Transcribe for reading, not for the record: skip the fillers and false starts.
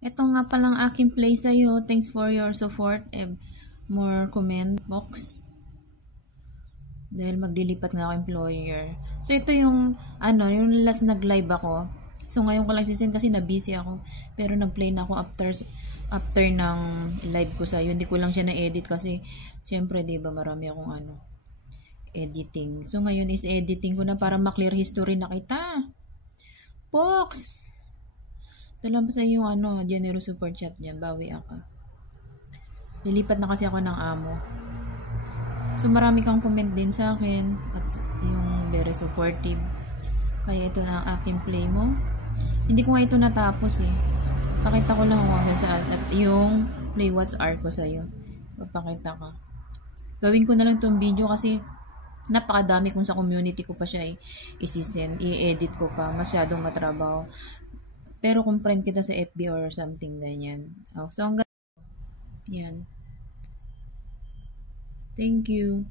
Ito nga palang aking play sa'yo. Thanks for your support and more comment box. Dahil maglilipat na ako employer. So, ito yung, yung last nag-live ako. So, ngayon ko lang sisend kasi na-busy ako. Pero nag-play na ako after ng live ko sa'yo. Hindi ko lang siya na-edit kasi, syempre, diba, marami akong editing. So, ngayon is editing ko na para ma-clear history na kita. Pox! Salamat sa yung generous support chat dyan. Bawi ako. Lilipat na kasi ako ng amo. So, marami kang comment din sa akin. At yung very supportive. Kaya ito na ang aking play mo. Hindi ko nga ito natapos eh. Pakita ko lang hanggang sa at yung play what's art ko sa'yo. Papakita ka. Gawin ko na lang itong video kasi napakadami kung sa community ko pa siya isisend. I-edit ko pa. Masyadong matrabaho. Pero kung friend kita sa FB or something ganyan. So hanggang yan. Thank you.